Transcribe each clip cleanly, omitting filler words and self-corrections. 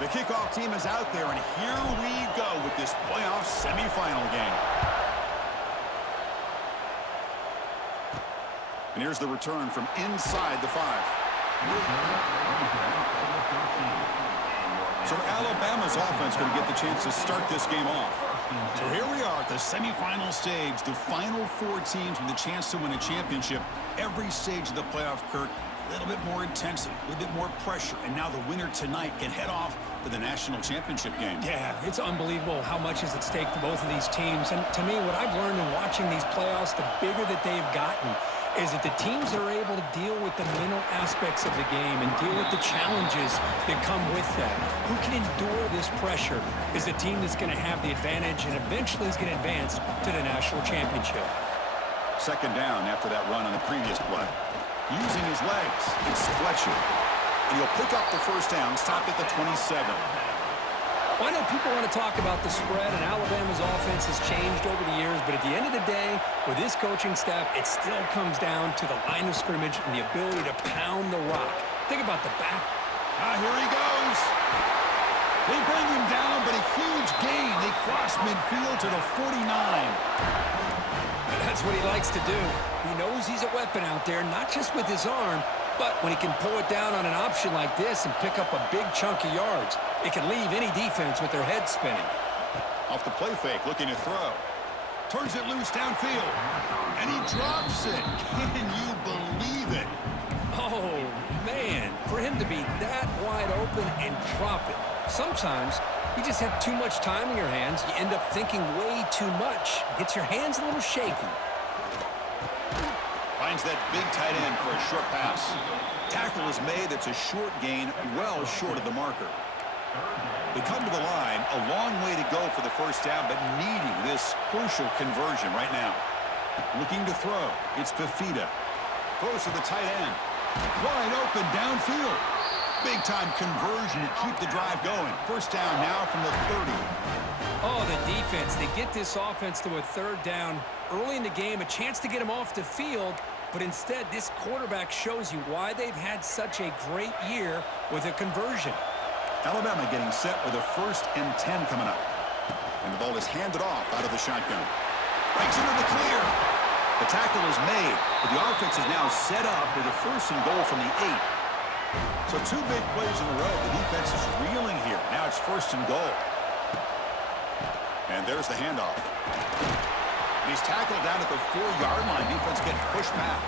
The kickoff team is out there, and here we go with this playoff semifinal game. And here's the return from inside the 5. So Alabama's offense going to get the chance to start this game off. So here we are at the semifinal stage, the final 4 teams with a chance to win a championship. Every stage of the playoff, Kirk, a little bit more intensity, a little bit more pressure, and now the winner tonight can head off to the national championship game. Yeah, it's unbelievable how much is at stake for both of these teams. And to me, what I've learned in watching these playoffs, the bigger that they've gotten, is that the teams that are able to deal with the mental aspects of the game and deal with the challenges that come with that. Who can endure this pressure is the team that's going to have the advantage and eventually is going to advance to the national championship. Second down after that run on the previous play. Using his legs, it's Fletcher. And he'll pick up the first down, stopped at the 27. Well, I know people want to talk about the spread, and Alabama's offense has changed over the years, but at the end of the day, with this coaching staff, it still comes down to the line of scrimmage and the ability to pound the rock. Think about the back. Here he goes. They bring him down, but a huge gain. They cross midfield to the 49. That's what he likes to do. He knows he's a weapon out there, not just with his arm, but when he can pull it down on an option like this and pick up a big chunk of yards, it can leave any defense with their head spinning. Off the play fake, looking to throw. Turns it loose downfield, and he drops it. Can you believe it? Oh, man, for him to be that wide open and drop it. Sometimes you just have too much time in your hands. You end up thinking way too much. Gets your hands a little shaky. Finds that big tight end for a short pass. Tackle is made. That's a short gain, well short of the marker. They come to the line, a long way to go for the first down, but needing this crucial conversion right now. Looking to throw. It's Fafita. Throws to the tight end. Wide open downfield. Big-time conversion to keep the drive going. First down now from the 30. Oh, the defense. They get this offense to a third down early in the game, a chance to get them off the field, but instead this quarterback shows you why they've had such a great year with a conversion. Alabama getting set with a 1st and 10 coming up. And the ball is handed off out of the shotgun. Breaks into the clear. The tackle is made, but the offense is now set up with a 1st and goal from the 8. So 2 big plays in a row. The defense is reeling here. Now it's 1st and goal. And there's the handoff. And he's tackled down at the 4-yard line. Defense getting pushed back.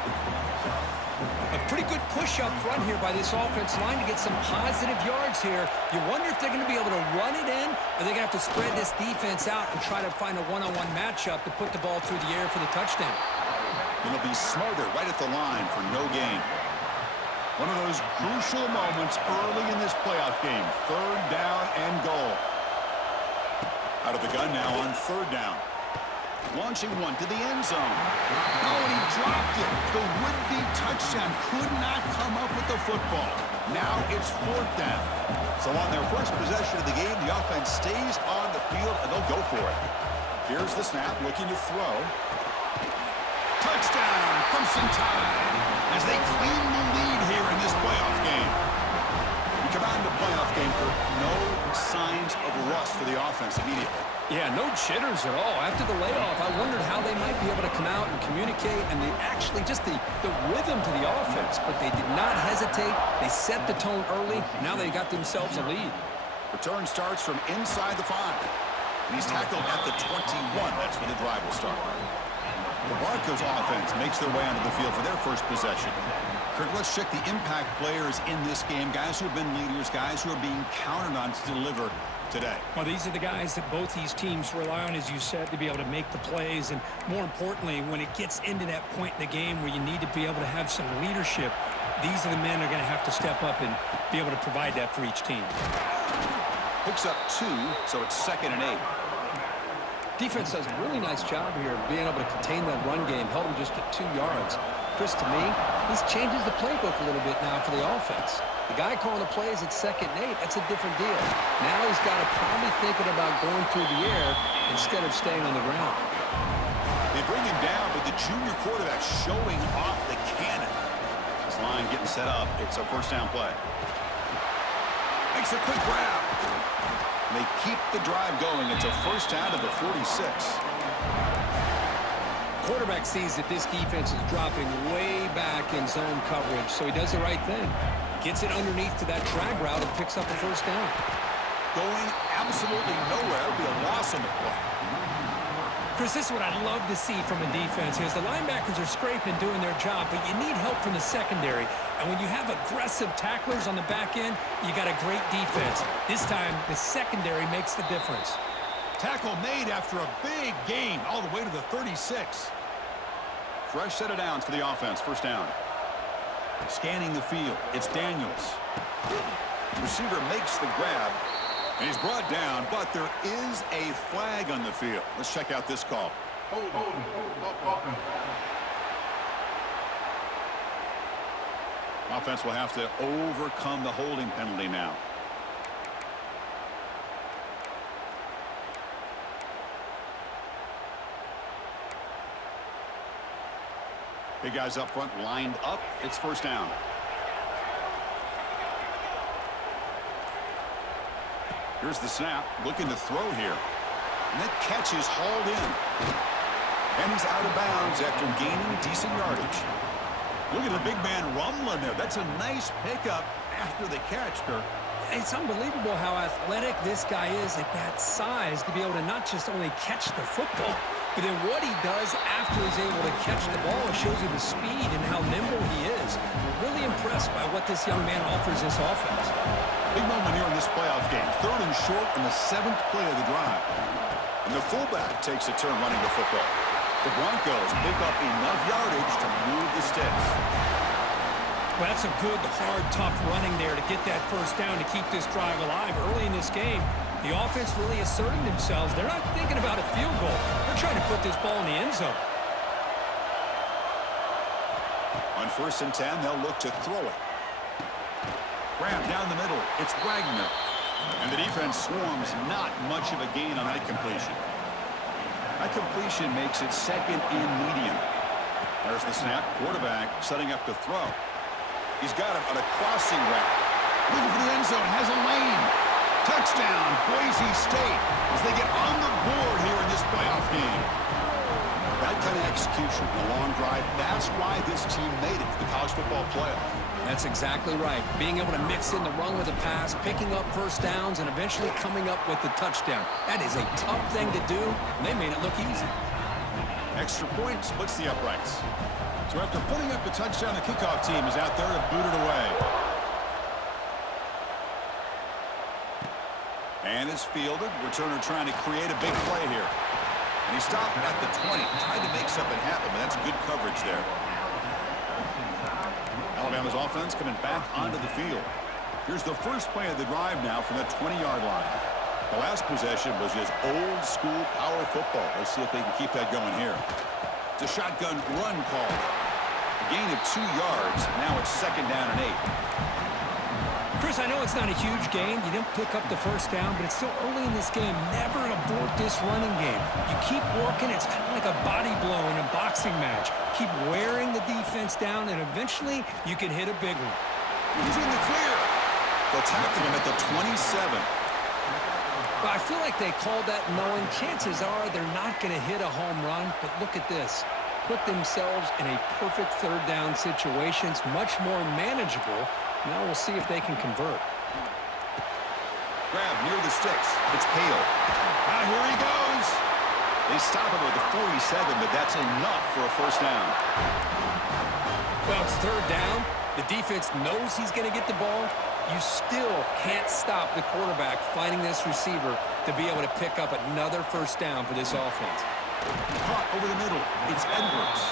A pretty good push up front here by this offense line to get some positive yards here. You wonder if they're going to be able to run it in, or they're going to have to spread this defense out and try to find a one-on-one matchup to put the ball through the air for the touchdown. And they'll be smarter right at the line for no gain. One of those crucial moments early in this playoff game. 3rd down and goal. Out of the gun now on 3rd down. Launching one to the end zone. Oh, and he dropped it. The would-be touchdown could not come up with the football. Now it's 4th down. So on their first possession of the game, the offense stays on the field, and they'll go for it. Here's the snap, looking to throw. Touchdown, Crimson Tide, as they claim the lead here in this playoff game. We come out in the playoff game for no signs of rust for the offense immediately. Yeah, no jitters at all. After the layoff, I wondered how they might be able to come out and communicate, and they actually just the rhythm to the offense, but they did not hesitate. They set the tone early. Now they got themselves a lead. Return starts from inside the 5. And he's tackled at the 21. That's where the drive will start. The Broncos offense makes their way onto the field for their first possession. Kirk, let's check the impact players in this game, guys who have been leaders, guys who are being counted on to deliver today. Well, these are the guys that both these teams rely on, as you said, to be able to make the plays. And more importantly, when it gets into that point in the game where you need to be able to have some leadership, these are the men that are going to have to step up and be able to provide that for each team. Picks up 2, so it's 2nd and 8. Defense does a really nice job here of being able to contain that run game, held them just at 2 yards. Chris, to me, this changes the playbook a little bit now for the offense. The guy calling the plays at 2nd and 8, that's a different deal. Now he's got to probably thinking about going through the air instead of staying on the ground. They bring him down, but the junior quarterback showing off the cannon. This line getting set up. It's a 1st down play. Makes a quick grab. They keep the drive going. It's a first down to the 46. Quarterback sees that this defense is dropping way back in zone coverage, so he does the right thing. Gets it underneath to that drag route and picks up a first down. Going absolutely nowhere. It'll be a loss on the play. Chris, this is what I love to see from a defense is the linebackers are scraping, doing their job, but you need help from the secondary. And when you have aggressive tacklers on the back end, you got a great defense. This time, the secondary makes the difference. Tackle made after a big gain all the way to the 36. Fresh set of downs for the offense. First down. Scanning the field. It's Daniels. Receiver makes the grab. And he's brought down, but there is a flag on the field. Let's check out this call. Offense will have to overcome the holding penalty now. Big guys up front lined up. It's first down. Here's the snap. Looking to throw here. And that catch is hauled in. And he's out of bounds after gaining decent yardage. Look at the big man rumbling there. That's a nice pickup after the catch, Kirk. It's unbelievable how athletic this guy is at that size to be able to not just only catch the football, but then what he does after he's able to catch the ball shows you the speed and how nimble he is. Really impressed by what this young man offers this offense. Big moment here in this playoff game. 3rd and short in the 7th play of the drive. And the fullback takes a turn running the football. The Broncos pick up enough yardage to move the sticks. Well, that's a good, hard, tough running there to get that first down to keep this drive alive early in this game. The offense really asserting themselves. They're not thinking about a field goal. They're trying to put this ball in the end zone. On 1st and 10, they'll look to throw it. Grab down the middle. It's Wagner. And the defense swarms. Not much of a gain on that completion. That completion makes it 2nd and medium. There's the snap. Quarterback setting up to throw. He's got it on a crossing route. Looking for the end zone. Has a lane. Touchdown, Boise State, as they get on the board here in this playoff game. That kind of execution, the long drive, that's why this team made it to the college football playoff. That's exactly right. Being able to mix in the run with the pass, picking up first downs, and eventually coming up with the touchdown. That is a tough thing to do, and they made it look easy. Extra point splits the uprights. So after putting up the touchdown, the kickoff team is out there to boot it away. And it's fielded. Returner trying to create a big play here. And he stopped at the 20. Tried to make something happen, but that's good coverage there. Alabama's offense coming back onto the field. Here's the first play of the drive now from the 20-yard line. The last possession was just old-school power football. Let's see if they can keep that going here. It's a shotgun run call. A gain of 2 yards. Now it's 2nd down and 8. Chris, I know it's not a huge gain. You didn't pick up the first down, but it's still early in this game. Never abort this running game. You keep working. It's kind of like a body blow in a boxing match. Keep wearing the defense down, and eventually you can hit a big one. He's in the clear. They'll tackle him at the 27. But I feel like they called that knowing chances are they're not going to hit a home run. But look at this. Put themselves in a perfect 3rd down situation. It's much more manageable. Now we'll see if they can convert. Grab near the sticks. It's Hale. Ah, here he goes. They stop him at the 47, but that's enough for a first down. Well, it's 3rd down. The defense knows he's going to get the ball. You still can't stop the quarterback finding this receiver to be able to pick up another first down for this offense. Caught over the middle. It's Edwards.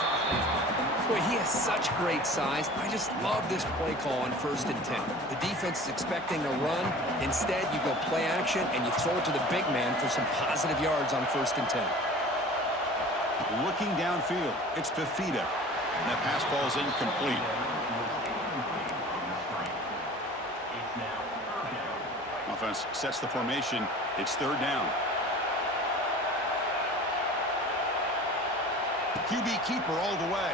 Boy, he has such great size. I just love this play call on 1st and 10. The defense is expecting a run. Instead, you go play action, and you throw it to the big man for some positive yards on 1st and 10. Looking downfield, it's Fafita. And that pass falls incomplete. Offense sets the formation. It's 3rd down. QB keeper all the way.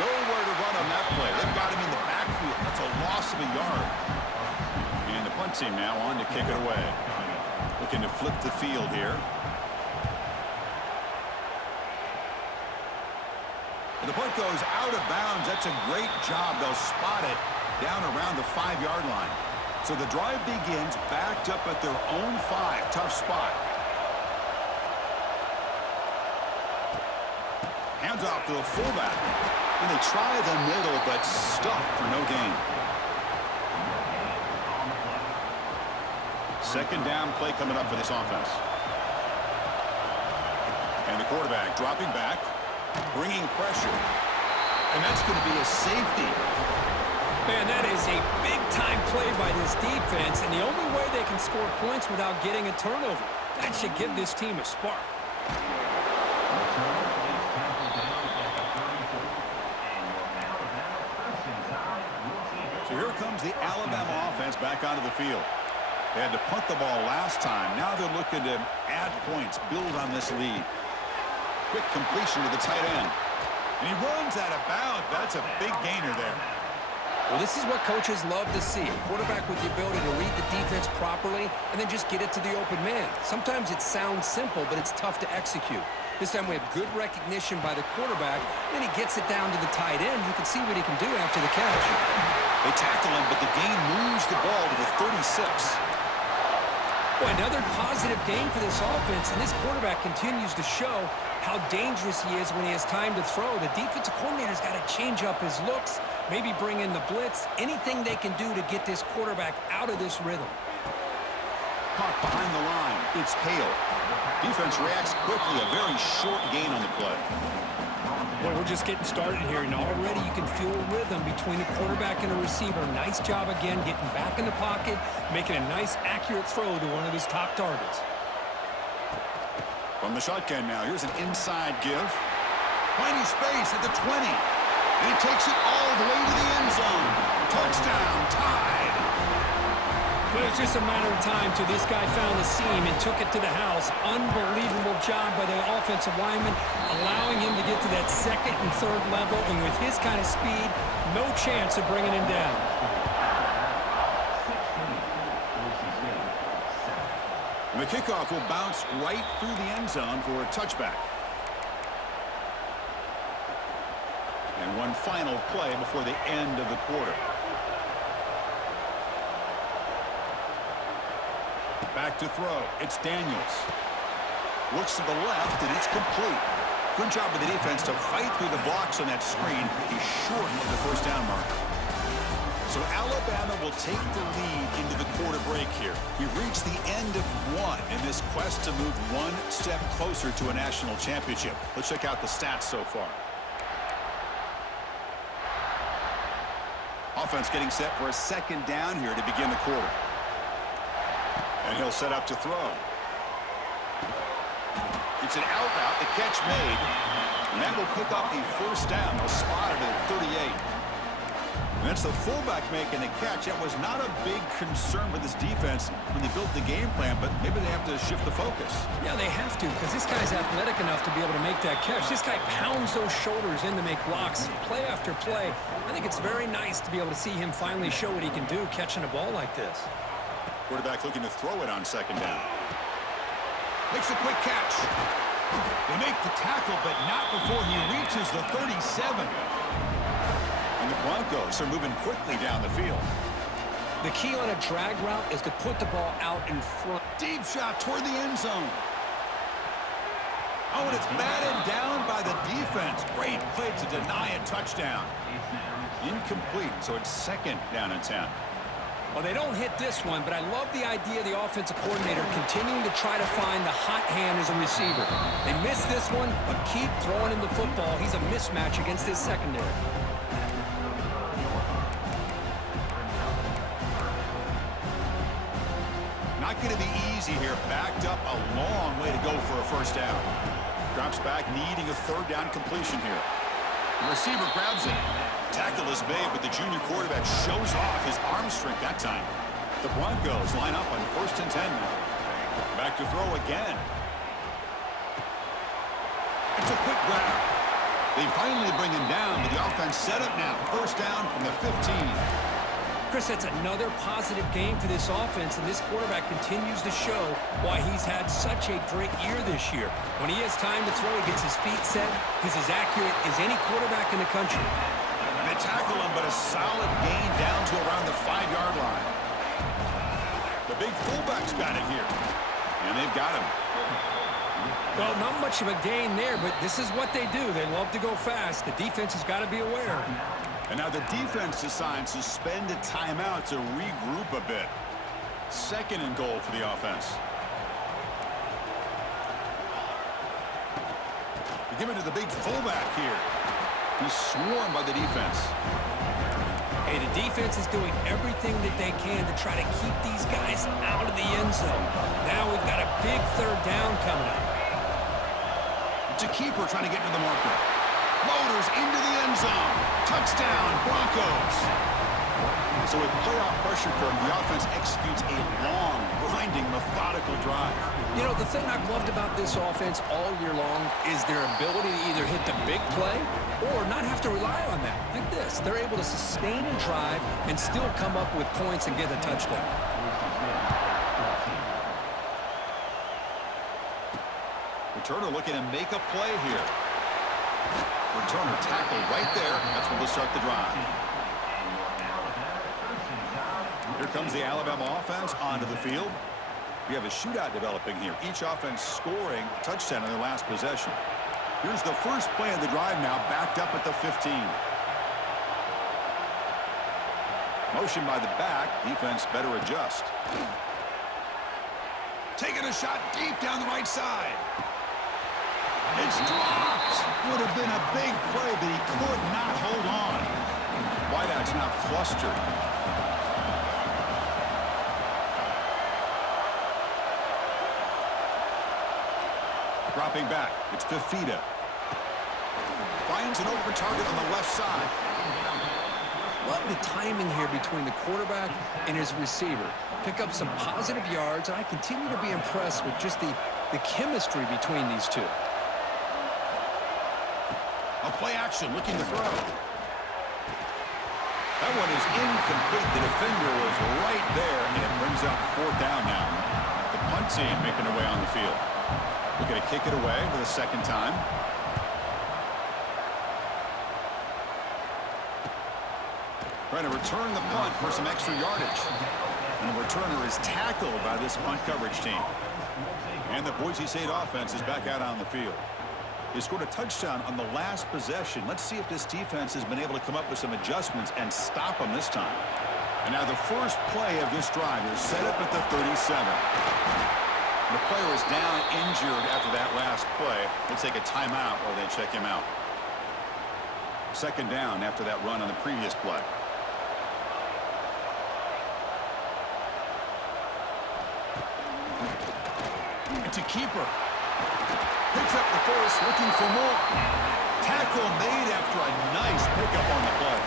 Nowhere to run on that play. They've got him in the backfield. That's a loss of a yard. And the punt team now on to kick it away. Looking to flip the field here. And the punt goes out of bounds. That's a great job. They'll spot it down around the 5-yard line. So the drive begins backed up at their own 5. Tough spot. Hands off to the fullback. And they try the middle, but stuffed for no gain. Second down play coming up for this offense. And the quarterback dropping back, bringing pressure. And that's going to be a safety. Man, that is a big-time play by this defense, and the only way they can score points without getting a turnover. That should give this team a spark. So here comes the Alabama offense back onto the field. They had to punt the ball last time. Now they're looking to add points, build on this lead. Quick completion to the tight end. And he runs out of bounds. That's a big gainer there. Well, this is what coaches love to see. A quarterback with the ability to read the defense properly and then just get it to the open man. Sometimes it sounds simple, but it's tough to execute. This time we have good recognition by the quarterback. Then he gets it down to the tight end. You can see what he can do after the catch. They tackle him, but the gain moves the ball to the 36. Boy, another positive game for this offense, and this quarterback continues to show how dangerous he is when he has time to throw. The defensive coordinator's got to change up his looks, maybe bring in the blitz, anything they can do to get this quarterback out of this rhythm. Caught behind the line. It's Hale. Defense reacts quickly. A very short gain on the play. Boy, we're just getting started here, and already you can feel a rhythm between a quarterback and a receiver. Nice job again getting back in the pocket, making a nice, accurate throw to one of his top targets. From the shotgun now, here's an inside give. Finding space at the 20. And he takes it all the way to the end zone. Touchdown, tied. But it's just a matter of time till this guy found the seam and took it to the house. Unbelievable job by the offensive lineman, allowing him to get to that second and third level. And with his kind of speed, no chance of bringing him down. And the kickoff will bounce right through the end zone for a touchback. And one final play before the end of the quarter. Back to throw. It's Daniels. Looks to the left, and it's complete. Good job by the defense to fight through the blocks on that screen. He's short of the first down mark. So Alabama will take the lead into the quarter break here. We've reached the end of one in this quest to move one step closer to a national championship. Let's check out the stats so far. Offense getting set for a second down here to begin the quarter. And he'll set up to throw. It's an out route, the catch made. And that will pick up the first down. They'll spot it at 38. And that's the fullback making the catch. That was not a big concern for this defense when they built the game plan, but maybe they have to shift the focus. Yeah, they have to, because this guy's athletic enough to be able to make that catch. This guy pounds those shoulders in to make blocks play after play. I think it's very nice to be able to see him finally show what he can do catching a ball like this. Quarterback looking to throw it on second down. Makes a quick catch. They make the tackle, but not before he reaches the 37. And the Broncos are moving quickly down the field. The key on a drag route is to put the ball out in front. Deep shot toward the end zone. Oh, and it's batted down by the defense. Great play to deny a touchdown. Incomplete, so it's second down and 10. Well, they don't hit this one, but I love the idea of the offensive coordinator continuing to try to find the hot hand as a receiver. They missed this one, but keep throwing him the football. He's a mismatch against his secondary. Not going to be easy here. Backed up a long way to go for a first down. Drops back, needing a third down completion here. The receiver grabs it. Tackle is made, but the junior quarterback shows off his arm strength that time. The Broncos line up on 1st and 10 now. Back to throw again. It's a quick grab. They finally bring him down, but the offense set up now. First down from the 15. Chris, that's another positive game for this offense, and this quarterback continues to show why he's had such a great year this year. When he has time to throw, he gets his feet set. He's as accurate as any quarterback in the country. And they tackle him, but a solid gain down to around the 5-yard line. The big fullback's got it here, and they've got him. Well, not much of a gain there, but this is what they do. They love to go fast. The defense has got to be aware. And now the defense decides to spend a timeout to regroup a bit. 2nd and goal for the offense. They give it to the big fullback here. He's swarmed by the defense. Hey, the defense is doing everything that they can to try to keep these guys out of the end zone. Now we've got a big 3rd down coming up. It's a keeper trying to get to the marker. Loaders into the end zone. Touchdown, Broncos. So with playoff pressure curve, the offense executes a long, grinding, methodical drive. You know, the thing I've loved about this offense all year long is their ability to either hit the big play or not have to rely on that. Like this. They're able to sustain a drive and still come up with points and get a touchdown. Returner looking to make a play here. Returner tackled right there. That's when they'll start the drive. Here comes the Alabama offense onto the field. We have a shootout developing here. Each offense scoring a touchdown in their last possession. Here's the first play of the drive now, backed up at the 15. Motion by the back. Defense better adjust. Taking a shot deep down the right side. It's dropped. Would have been a big play, but he could not hold on. Wideout's now clustered. Dropping back. It's Fifita. Finds an open target on the left side. Love the timing here between the quarterback and his receiver. Pick up some positive yards, and I continue to be impressed with just the chemistry between these two. A play action, looking to throw. That one is incomplete. The defender was right there, and it brings up 4th down now. The punt team making their way on the field. Looking to kick it away for the 2nd time. Trying to return the punt for some extra yardage. And the returner is tackled by this punt coverage team. And the Boise State offense is back out on the field. They scored a touchdown on the last possession. Let's see if this defense has been able to come up with some adjustments and stop them this time. And now the first play of this drive is set up at the 37. The player is down injured after that last play. They take a timeout while they check him out. 2nd down after that run on the previous play. It's a keeper. Picks up the first, looking for more. Tackle made after a nice pickup on the play.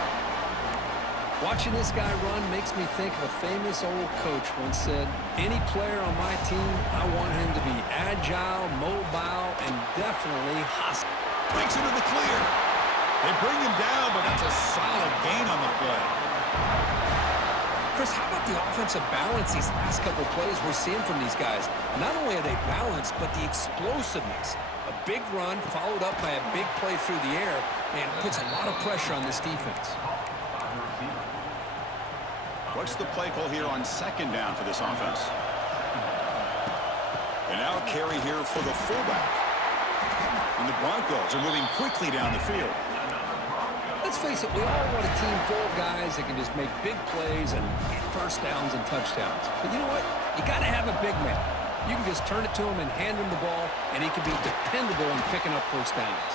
Watching this guy run makes me think of a famous old coach once said, any player on my team, I want him to be agile, mobile, and definitely hostile. Breaks into the clear. They bring him down, but that's a solid gain on the play. Chris, how about the offensive balance these last couple plays we're seeing from these guys? Not only are they balanced, but the explosiveness. A big run followed up by a big play through the air, and puts a lot of pressure on this defense. What's the play call here on 2nd down for this offense? And now a carry here for the fullback. And the Broncos are moving quickly down the field. Let's face it, we all want a team full of guys that can just make big plays and get 1st downs and touchdowns. But you know what? You got to have a big man. You can just turn it to him and hand him the ball, and he can be dependable in picking up 1st downs.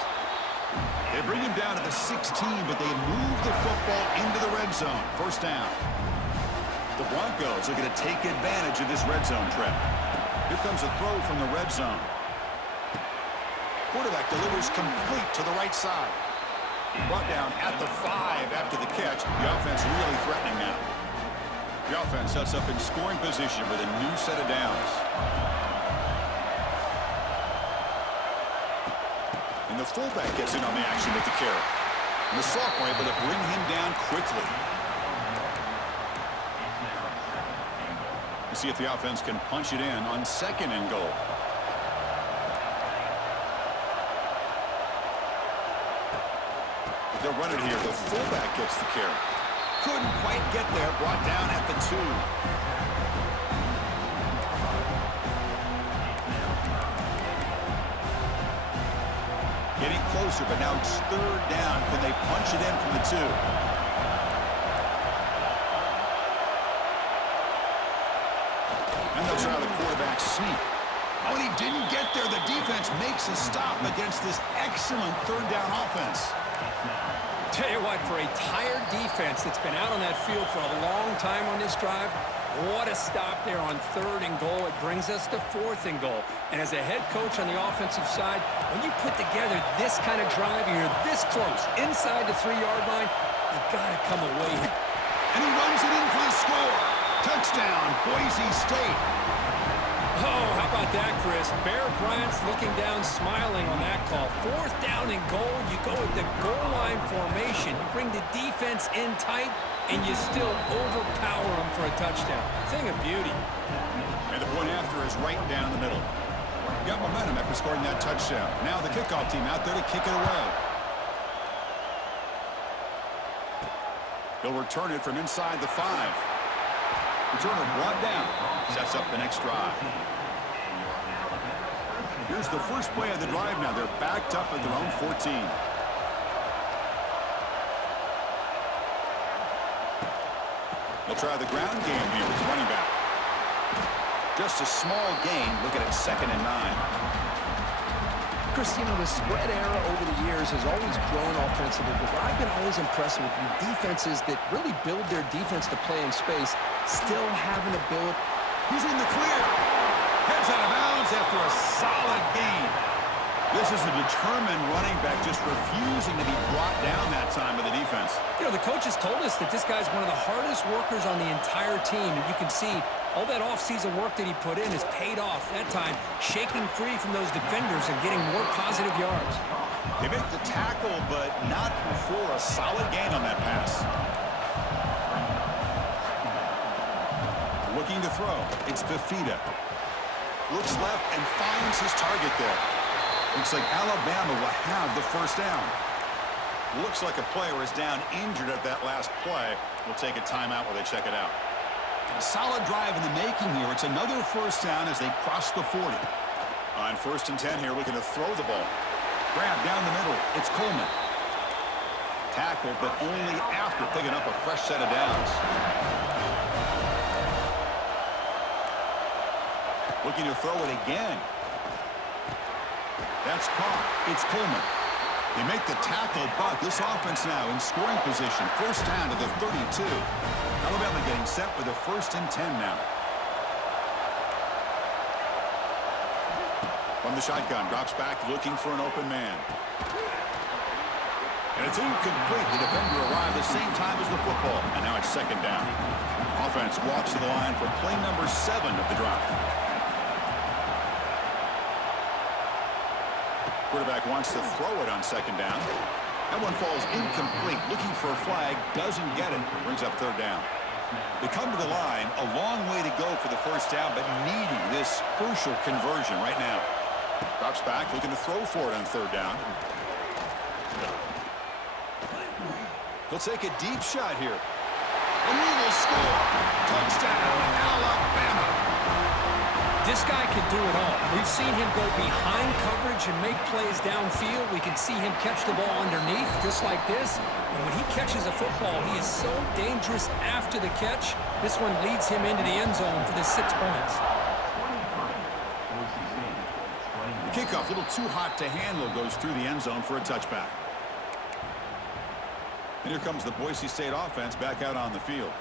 They bring him down to the 16, but they move the football into the red zone. 1st down. The Broncos are going to take advantage of this red zone trap. Here comes a throw from the red zone. Quarterback delivers complete to the right side. Brought down at the 5 after the catch. The offense really threatening now. The offense sets up in scoring position with a new set of downs. And the fullback gets in on the action with the carry. And the sophomore able to bring him down quickly. See if the offense can punch it in on 2nd and goal. They'll run it here. The fullback gets the carry. Couldn't quite get there. Brought down at the 2. Getting closer, but now it's 3rd down. Can they punch it in from the 2? And they'll try the quarterback sneak. Oh, and he didn't get there. The defense makes a stop against this excellent 3rd down offense. Tell you what, for a tired defense that's been out on that field for a long time on this drive, what a stop there on 3rd and goal. It brings us to 4th and goal. And as a head coach on the offensive side, when you put together this kind of drive, you're this close, inside the 3-yard line, you got to come away. And he runs it in for the score. Touchdown, Boise State. Oh, how about that, Chris? Bear Bryant's looking down, smiling on that call. 4th down and goal. You go with the goal line formation. You bring the defense in tight, and you still overpower them for a touchdown. Thing of beauty. And the point after is right down the middle. Got momentum after scoring that touchdown. Now the kickoff team out there to kick it away. He'll return it from inside the 5. Returner brought down. Sets up the next drive. Here's the first play of the drive now. They're backed up at their own 14. They'll try the ground game here with running back. Just a small gain. Looking at 2nd and 9. Christina, the spread era over the years has always grown offensively, but what I've been always impressed with defenses that really build their defense to play in space still have an ability. He's in the clear. Heads out of bounds after a solid gain. This is a determined running back just refusing to be brought down that time by the defense. You know, the coaches told us that this guy's one of the hardest workers on the entire team, and you can see all that offseason work that he put in has paid off. That time, shaking free from those defenders and getting more positive yards. They make the tackle, but not before a solid gain on that pass. Looking to throw. It's Fafita. Looks left and finds his target there. Looks like Alabama will have the 1st down. Looks like a player is down injured at that last play. We'll take a timeout while they check it out. A solid drive in the making here. It's another 1st down as they cross the 40. On 1st and 10 here, looking to throw the ball. Grab down the middle. It's Coleman. Tackled, but only after picking up a fresh set of downs. Looking to throw it again. That's caught. It's Coleman. They make the tackle, but this offense now in scoring position. 1st down to the 32. Alabama getting set with a 1st and 10 now. From the shotgun, drops back looking for an open man. And it's incomplete. The defender arrived at the same time as the football. And now it's 2nd down. Offense walks to the line for play number 7 of the drive. Quarterback wants to throw it on 2nd down. That one falls incomplete. Looking for a flag. Doesn't get it. Brings up 3rd down. They come to the line. A long way to go for the 1st down, but needing this crucial conversion right now. Drops back. Looking to throw for it on 3rd down. He'll take a deep shot here. And he will score. Touchdown, Alabama. This guy can do it all. We've seen him go behind coverage and make plays downfield. We can see him catch the ball underneath, just like this. And when he catches a football, he is so dangerous after the catch. This one leads him into the end zone for the 6 points. The kickoff, a little too hot to handle, goes through the end zone for a touchback. And here comes the Boise State offense back out on the field.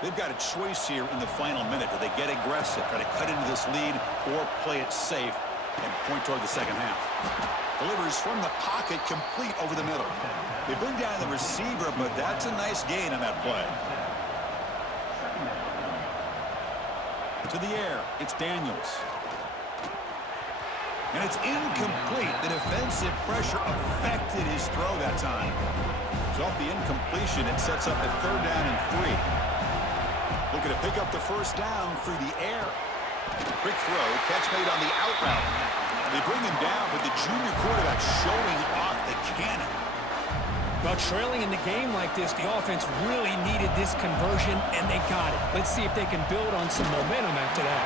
They've got a choice here in the final minute. Do they get aggressive, try to cut into this lead, or play it safe and point toward the 2nd half? Delivers from the pocket, complete over the middle. They bring down the receiver, but that's a nice gain on that play. To the air, it's Daniels. And it's incomplete. The defensive pressure affected his throw that time. So off the incompletion, it sets up a 3rd down and 3. Looking to pick up the first down through the air. Quick throw, catch made on the out route. They bring him down, but the junior quarterback showing off the cannon. Well, trailing in the game like this, the offense really needed this conversion, and they got it. Let's see if they can build on some momentum after that.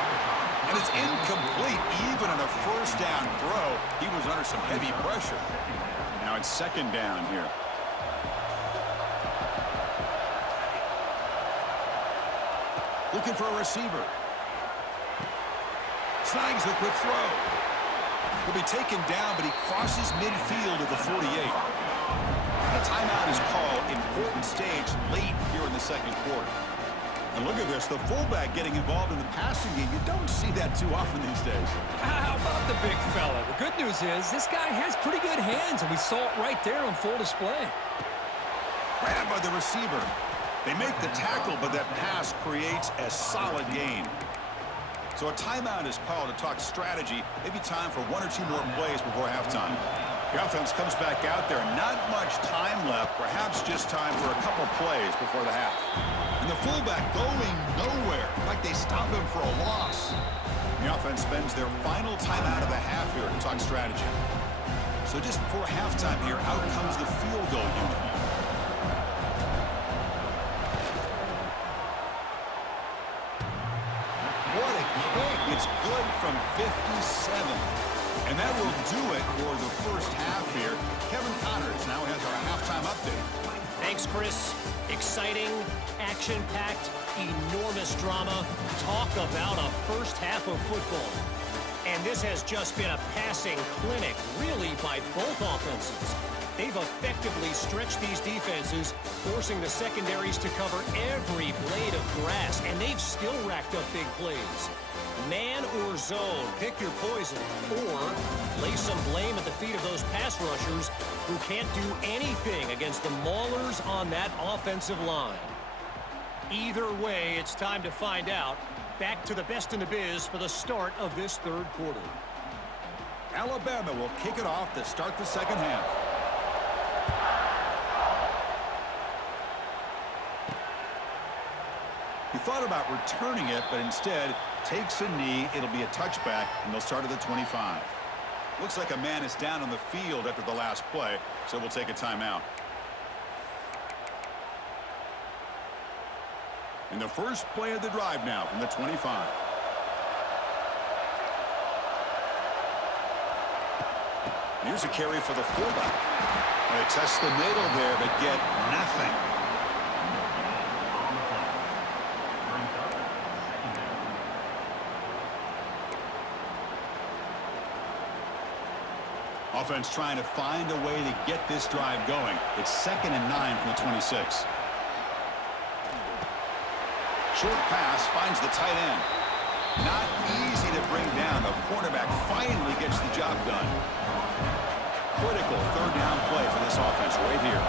And it's incomplete. Even on a first down throw, he was under some heavy pressure. Now it's second down here. Looking for a receiver. Snags a quick throw. Will be taken down, but he crosses midfield at the 48. A timeout is called. Important stage late here in the second quarter. And look at this, the fullback getting involved in the passing game. You don't see that too often these days. How about the big fella? The good news is this guy has pretty good hands, and we saw it right there on full display. Grabbed by the receiver. They make the tackle, but that pass creates a solid gain. So a timeout is called to talk strategy. Maybe time for one or two more plays before halftime. The offense comes back out there. Not much time left. Perhaps just time for a couple plays before the half. And the fullback going nowhere. Like they stop him for a loss. The offense spends their final timeout of the half here to talk strategy. So just before halftime here, out comes the field goal unit. What a kick. It's good from 57. And that will do it for the first half here. Kevin Connors now has our halftime update. Thanks, Chris. Exciting, action-packed, enormous drama. Talk about a first half of football. And this has just been a passing clinic, really, by both offenses. They've effectively stretched these defenses, forcing the secondaries to cover every blade of grass, and they've still racked up big plays. Man or zone, pick your poison, or lay some blame at the feet of those pass rushers who can't do anything against the maulers on that offensive line. Either way, it's time to find out. Back to the best in the biz for the start of this third quarter. Alabama will kick it off to start the second half. He thought about returning it, but instead takes a knee. It'll be a touchback, and they'll start at the 25. Looks like a man is down on the field after the last play, so we'll take a timeout. And the first play of the drive now from the 25. Here's a carry for the fullback. They test the middle there, but get nothing. Offense trying to find a way to get this drive going. It's 2nd and 9 from the 26. Short pass finds the tight end. Not easy to bring down. The cornerback finally gets the job done. Critical third down play for this offense right here.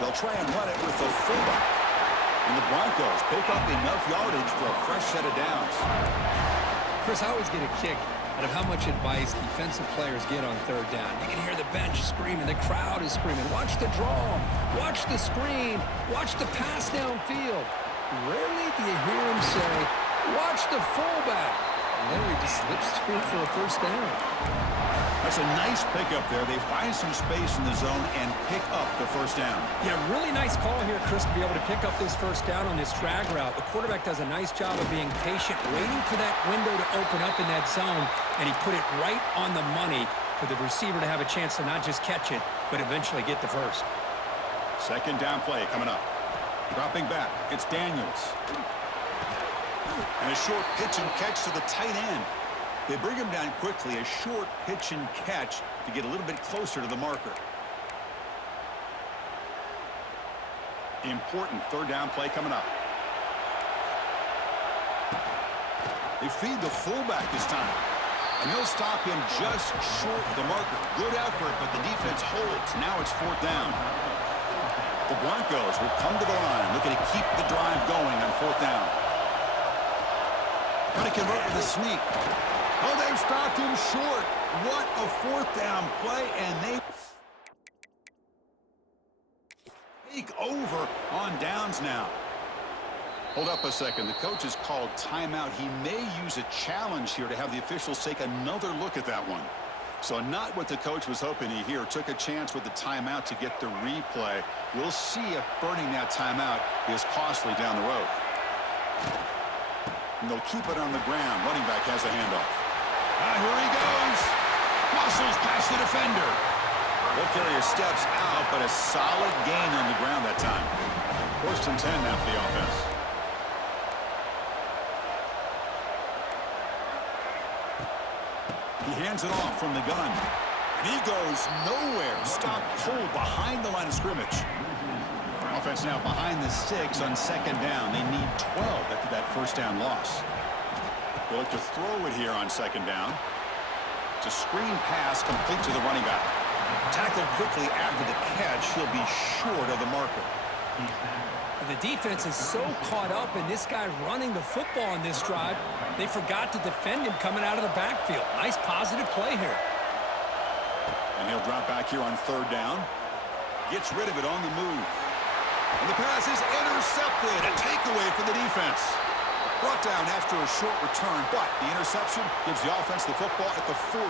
They'll try and run it with the fullback. And the Broncos pick up enough yardage for a fresh set of downs. Chris, I always get a kick out of how much advice defensive players get on third down. You can hear the bench screaming, the crowd is screaming. Watch the draw, watch the screen, watch the pass downfield. Rarely do you hear him say, watch the fullback. And then he just slips through for a first down. That's a nice pickup there. They find some space in the zone and pick up the first down. Yeah, really nice call here, Chris, to be able to pick up this first down on this drag route. The quarterback does a nice job of being patient, waiting for that window to open up in that zone, and he put it right on the money for the receiver to have a chance to not just catch it, but eventually get the first. Second down play coming up. Dropping back, it's Daniels. And a short pitch and catch to the tight end. They bring him down quickly, a short pitch and catch to get a little bit closer to the marker. Important third down play coming up. They feed the fullback this time. And they'll stop him just short of the marker. Good effort, but the defense holds. Now it's fourth down. The Broncos will come to the line, looking to keep the drive going on fourth down. Going to convert with a sneak. Oh, they've stopped him short. What a fourth down play, and Take over on downs now. Hold up a second. The coach has called timeout. He may use a challenge here to have the officials take another look at that one. So not what the coach was hoping to hear. Took a chance with the timeout to get the replay. We'll see if burning that timeout is costly down the road. And they'll keep it on the ground. Running back has a handoff. Here he goes. Muscles past the defender. Will carry his steps out, but a solid gain on the ground that time. 1st and 10 now for the offense. He hands it off from the gun. And he goes nowhere. Stop pulled behind the line of scrimmage. Offense now behind the 6 on 2nd down. They need 12 after that 1st down loss. They'll look to throw it here on 2nd down. It's a screen pass complete to the running back. Tackled quickly after the catch. He'll be short of the marker. The defense is so caught up in this guy running the football on this drive, they forgot to defend him coming out of the backfield. Nice positive play here. And he'll drop back here on 3rd down. Gets rid of it on the move. And the pass is intercepted. A takeaway for the defense. Brought down after a short return, but the interception gives the offense the football at the 40.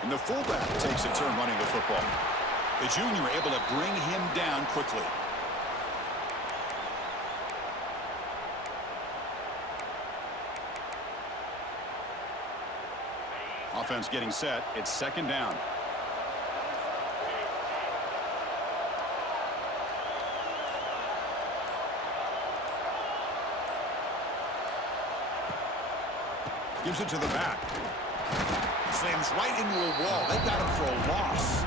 And the fullback takes a turn running the football. The junior able to bring him down quickly. Offense getting set. It's 2nd down. Gives it to the back. Slams right into a wall. They got him for a loss.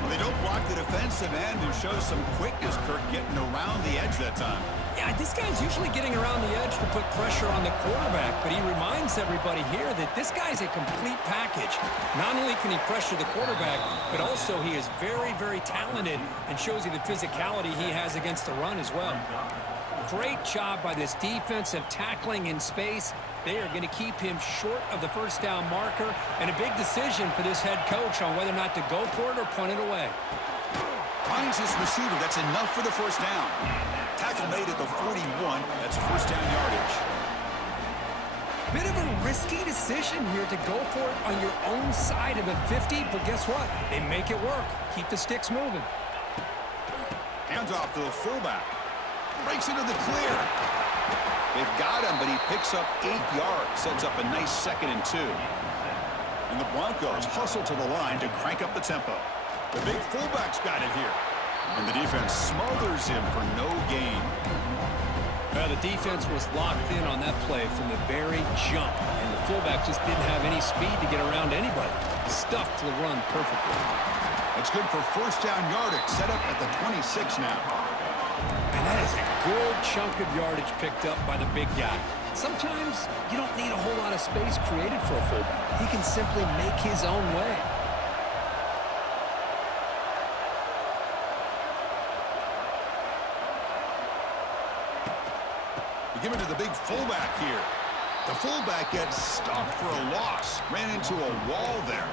Well, they don't block the defensive end and show some quickness, Kirk, getting around the edge that time. Yeah, this guy's usually getting around the edge to put pressure on the quarterback, but he reminds everybody here that this guy's a complete package. Not only can he pressure the quarterback, but also he is very, very talented and shows you the physicality he has against the run as well. Great job by this defensive tackling in space. They are going to keep him short of the 1st down marker, and a big decision for this head coach on whether or not to go for it or punt it away. Finds his receiver. That's enough for the 1st down. Tackle made at the 41. That's 1st down yardage. Bit of a risky decision here to go for it on your own side of the 50, but guess what? They make it work. Keep the sticks moving. Hands off to the fullback. Breaks into the clear. They've got him, but he picks up 8 yards. Sets up a nice 2nd and 2. And the Broncos hustle to the line to crank up the tempo. The big fullback's got it here. And the defense smothers him for no gain. The defense was locked in on that play from the very jump, and the fullback just didn't have any speed to get around anybody. Stuffed the run perfectly. It's good for 1st down yardage. Set up at the 26 now. And that is a good chunk of yardage picked up by the big guy. Sometimes you don't need a whole lot of space created for a fullback. He can simply make his own way. They give it to the big fullback here. The fullback gets stuffed for a loss. Ran into a wall there.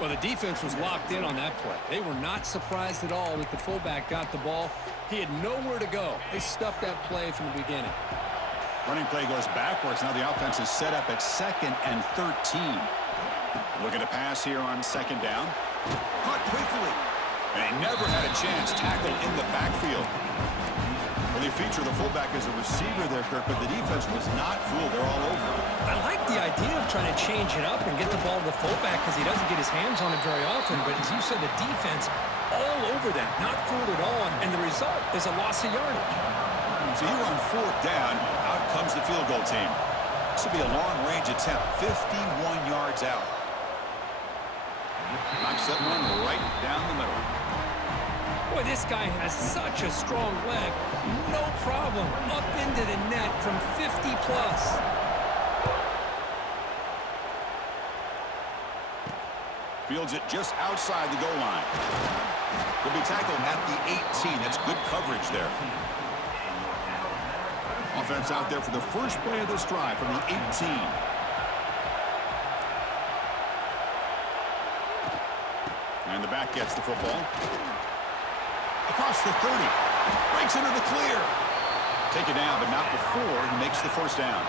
Well, the defense was locked in on that play. They were not surprised at all that the fullback got the ball. He had nowhere to go. They stuffed that play from the beginning. Running play goes backwards. Now the offense is set up at 2nd and 13. Looking to pass here on 2nd down. Caught quickly. And he never had a chance. Tackled in the backfield. Well, they feature the fullback as a receiver there, Kirk, but the defense was not fooled. They're all over. I like the idea of trying to change it up and get the ball to the fullback because he doesn't get his hands on it very often. But as you said, the defense all over that, not fooled at all. And the result is a loss of yardage. So here on 4th down, out comes the field goal team. This will be a long-range attempt, 51 yards out. Knocks that one right down the middle. Boy, this guy has such a strong leg. No problem. Up into the net from 50 plus. Fields it just outside the goal line. He'll be tackled at the 18. That's good coverage there. Offense out there for the first play of this drive from the 18. And the back gets the football. Across the 30. Breaks into the clear. Taken down, but not before he makes the first down.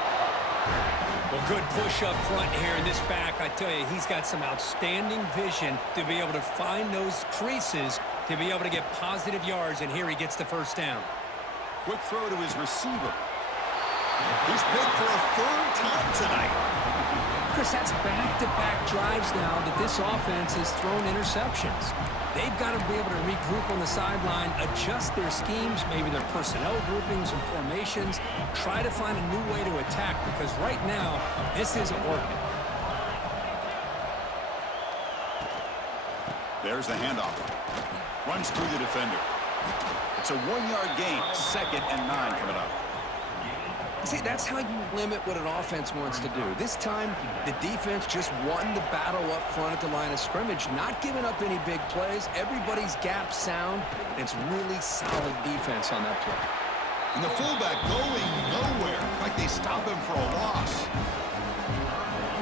Well, good push up front here in this back. I tell you, he's got some outstanding vision to be able to find those creases to be able to get positive yards, and here he gets the first down. Quick throw to his receiver. He's picked for a third time tonight. Chris, that's back-to-back drives now that this offense has thrown interceptions. They've got to be able to regroup on the sideline, adjust their schemes, maybe their personnel groupings and formations, try to find a new way to attack, because right now, this isn't working. There's the handoff. Runs through the defender. It's a 1-yard gain. 2nd and 9 coming up. See, that's how you limit what an offense wants to do. This time, the defense just won the battle up front at the line of scrimmage, not giving up any big plays. Everybody's gap sound. It's really solid defense on that play. And the fullback going nowhere. Like they stop him for a loss.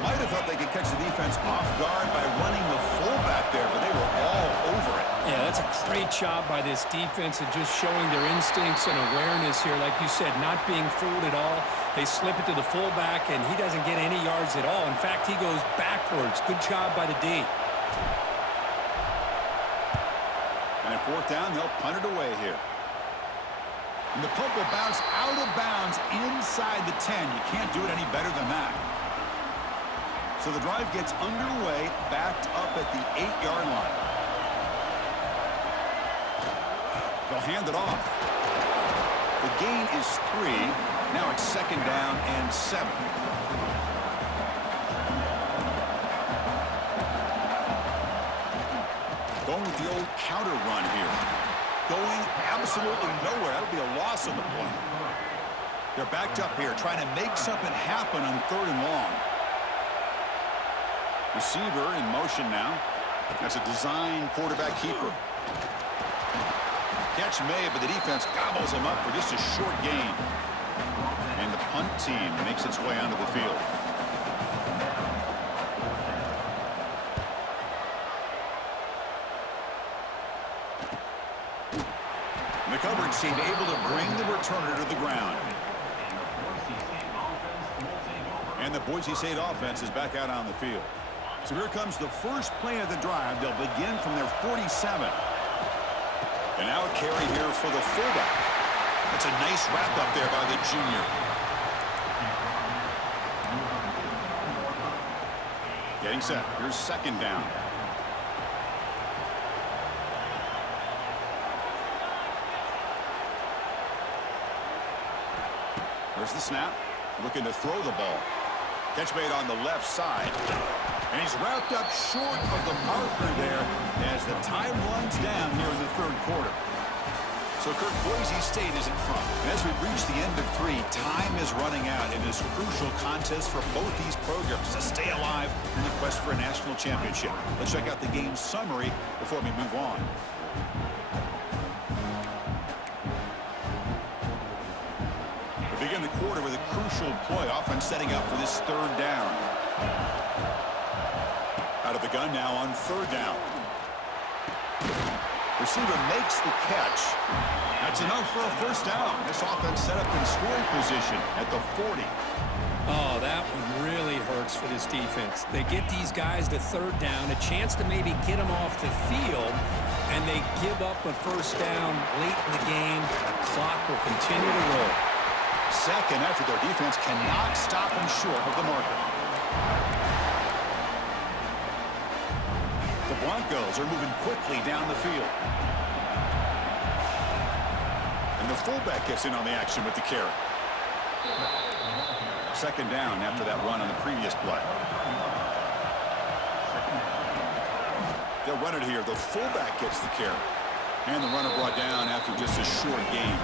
Might have thought they could catch the defense off guard by running the fullback there, but they were all over it. Yeah, that's a great job by this defense of just showing their instincts and awareness here. Like you said, not being fooled at all. They slip it to the fullback, and he doesn't get any yards at all. In fact, he goes backwards. Good job by the D. And at 4th down, they'll punt it away here. And the punt will bounce out of bounds inside the 10. You can't do it any better than that. So the drive gets underway, backed up at the 8-yard line. They'll hand it off. The gain is 3. Now it's 2nd down and 7. Going with the old counter run here. Going absolutely nowhere. That'll be a loss on the play. They're backed up here, trying to make something happen on 3rd and long. Receiver in motion now. That's a design quarterback keeper. Catch made, but the defense gobbles him up for just a short gain. And the punt team makes its way onto the field. And the coverage team able to bring the returner to the ground. And the Boise State offense is back out on the field. So here comes the first play of the drive. They'll begin from their 47. And now a carry here for the fullback. That's a nice wrap up there by the junior. Getting set. Here's 2nd down. There's the snap. Looking to throw the ball. Catch made on the left side. And he's wrapped up short of the marker there as the time runs down here in the 3rd quarter. So Kirk, Boise State is in front. And as we reach the end of 3, time is running out in this crucial contest for both these programs to stay alive in the quest for a national championship. Let's check out the game summary before we move on. We begin the quarter with a crucial play, offense setting up for this 3rd down. Out of the gun now on 3rd down. Receiver makes the catch. That's enough for a first down. This offense set up in scoring position at the 40. Oh, that one really hurts for this defense. They get these guys to 3rd down, a chance to maybe get them off the field, and they give up a first down late in the game. The clock will continue to roll. 2nd effort. Their defense cannot stop them short of the marker. The Broncos are moving quickly down the field. And the fullback gets in on the action with the carry. 2nd down after that run on the previous play. They'll run it here. The fullback gets the carry. And the runner brought down after just a short gain.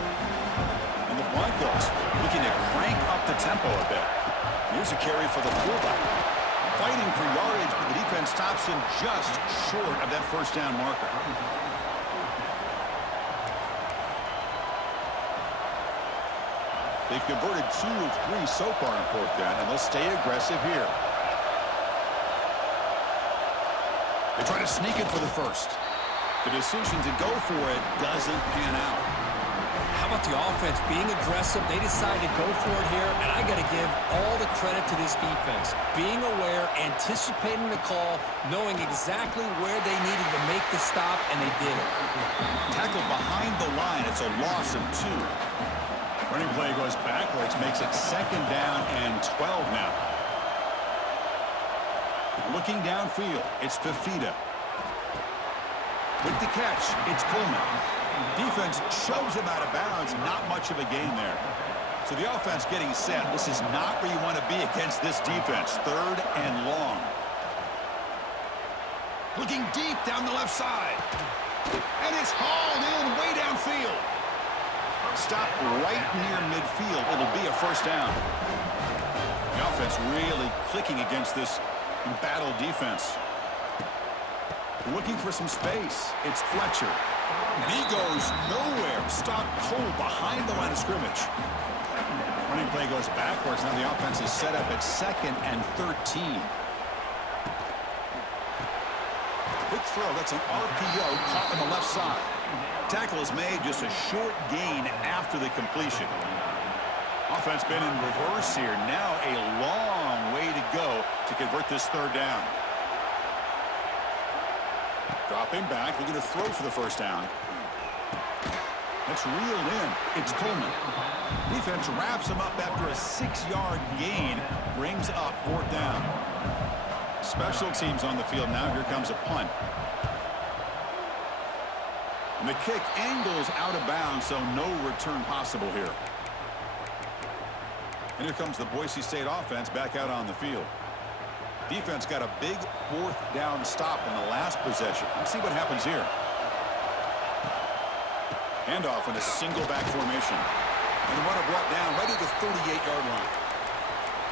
And the Broncos looking to crank up the tempo a bit. Here's a carry for the fullback. Fighting for yardage, but the defense stops him just short of that first down marker. They've converted 2 of 3 so far in 4th down, and they'll stay aggressive here. They try to sneak it for the first. The decision to go for it doesn't pan out. How about the offense being aggressive? They decide to go for it here, and I got to give all the credit to this defense. Being aware, anticipating the call, knowing exactly where they needed to make the stop, and they did it. Tackled behind the line. It's a loss of 2. Running play goes backwards, makes it 2nd down and 12 now. Looking downfield, it's Fafita. With the catch, it's Pullman. Defense shoves him out of bounds. Not much of a gain there. So the offense getting set. This is not where you want to be against this defense. 3rd and long. Looking deep down the left side. And it's hauled in way downfield. Stop right near midfield. It'll be a 1st down. The offense really clicking against this embattled defense. Looking for some space. It's Fletcher. And he goes nowhere. Stop cold behind the line of scrimmage. Running play goes backwards. Now the offense is set up at 2nd and 13. Quick throw. That's an RPO caught on the left side. Tackle is made, just a short gain after the completion. Offense been in reverse here. Now a long way to go to convert this 3rd down. Dropping back, looking to throw for the 1st down. That's reeled in. It's Pullman. Defense wraps him up after a 6-yard gain. Brings up 4th down. Special teams on the field now. Here comes a punt. And the kick angles out of bounds, so no return possible here. And here comes the Boise State offense back out on the field. Defense got a big 4th down stop in the last possession. Let's see what happens here. Handoff in a single back formation. And the runner brought down right at the 38-yard line.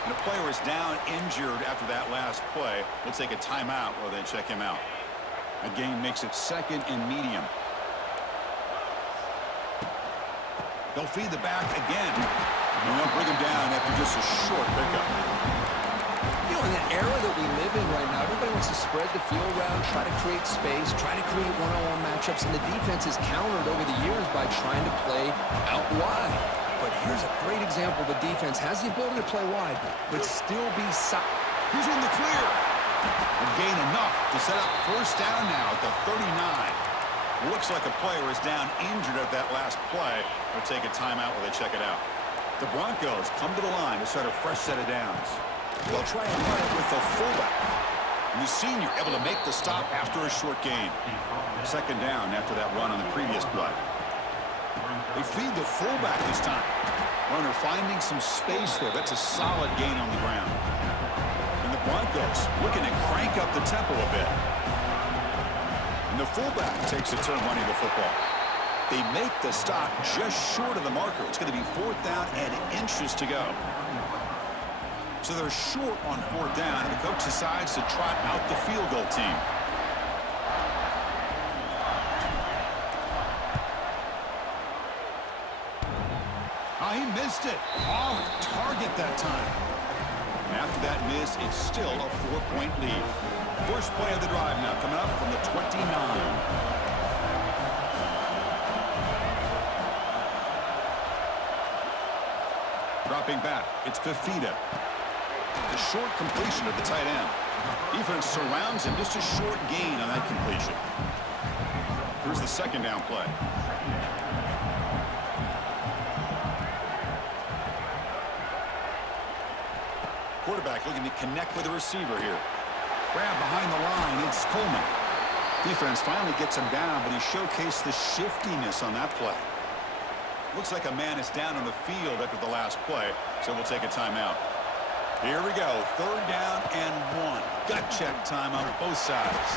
And the player is down injured after that last play. We'll take a timeout while they check him out. A gain makes it 2nd and medium. They'll feed the back again. And they'll bring him down after just a short pickup. You know, in the era that we live in right now, everybody wants to spread the field around, try to create space, try to create one-on-one matchups, and the defense is countered over the years by trying to play out wide. But here's a great example. The defense has the ability to play wide, but still be solid. He's in the clear. And gain enough to set up 1st down now at the 39. Looks like a player is down injured at that last play. We'll take a timeout while they check it out. The Broncos come to the line to start a fresh set of downs. They'll try and run it with the fullback. And the senior able to make the stop after a short gain. 2nd down after that run on the previous play. They feed the fullback this time. Runner finding some space there. That's a solid gain on the ground. And the Broncos looking to crank up the tempo a bit. And the fullback takes a turn running the football. They make the stop just short of the marker. It's going to be 4th down and inches to go. So they're short on 4th down, and the coach decides to trot out the field goal team. Oh, he missed it. Off target that time. And after that miss, it's still a 4-point lead. First play of the drive now coming up from the 29. Dropping back, it's Fafita. The short completion of the tight end. Defense surrounds him, just a short gain on that completion. Here's the 2nd down play. Quarterback looking to connect with the receiver here. Grab behind the line, it's Coleman. Defense finally gets him down, but he showcased the shiftiness on that play. Looks like a man is down on the field after the last play, so we'll take a timeout. Here we go, 3rd down and 1. Gut check time on both sides.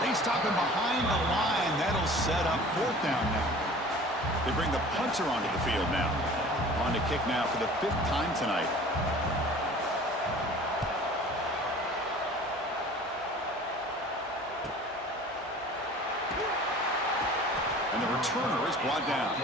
They stop him behind the line. That'll set up 4th down now. They bring the punter onto the field now. On to kick now for the 5th time tonight. And the returner is brought down.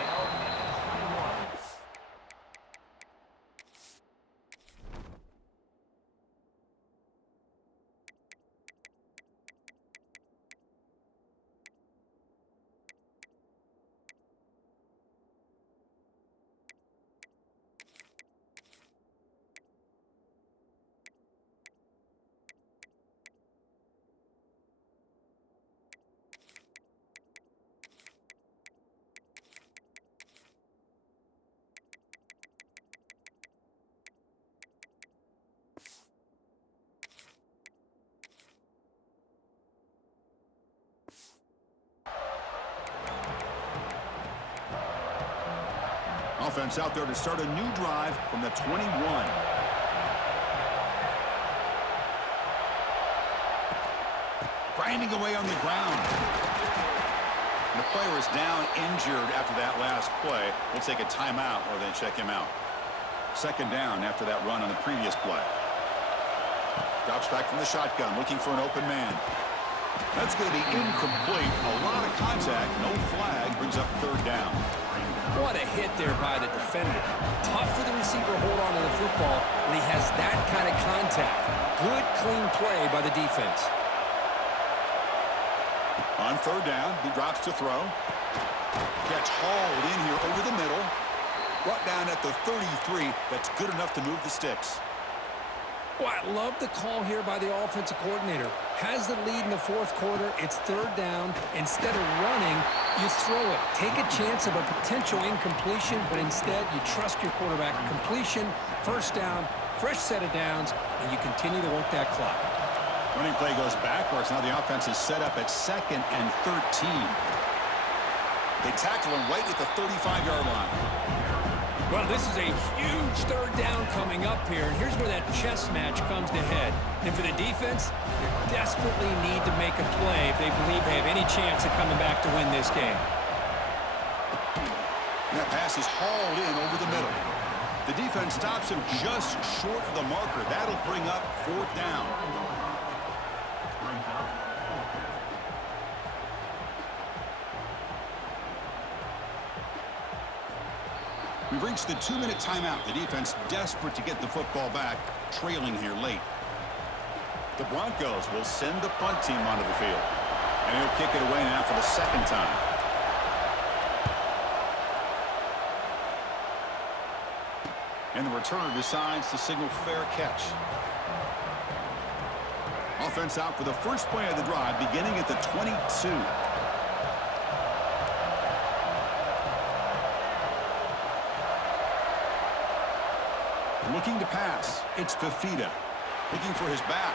Offense out there to start a new drive from the 21. Grinding away on the ground. And the player is down injured after that last play. We'll take a timeout or then check him out. Second down after that run on the previous play. Drops back from the shotgun, looking for an open man. That's going to be incomplete. A lot of contact, no flag, brings up third down. What a hit there by the defender. Tough for the receiver to hold on to the football when he has that kind of contact. Good, clean play by the defense. On third down, he drops to throw. Catch hauled in here over the middle. Brought down at the 33. That's good enough to move the sticks. Well, I love the call here by the offensive coordinator. Has the lead in the fourth quarter. It's third down. Instead of running, you throw it. Take a chance of a potential incompletion, but instead you trust your quarterback. Completion, first down, fresh set of downs, and you continue to work that clock. Running play goes backwards. Now the offense is set up at 2nd and 13. They tackle him right at the 35-yard line. Well, this is a huge third down coming up here, and here's where that chess match comes to head. And for the defense, they desperately need to make a play if they believe they have any chance of coming back to win this game. And that pass is hauled in over the middle. The defense stops him just short of the marker. That'll bring up fourth down. We've reached the 2-minute timeout. The defense desperate to get the football back, trailing here late. The Broncos will send the punt team onto the field. And he'll kick it away now for the second time. And the returner decides to signal fair catch. Offense out for the first play of the drive, beginning at the 22. Looking to pass. It's Fafita. Looking for his back.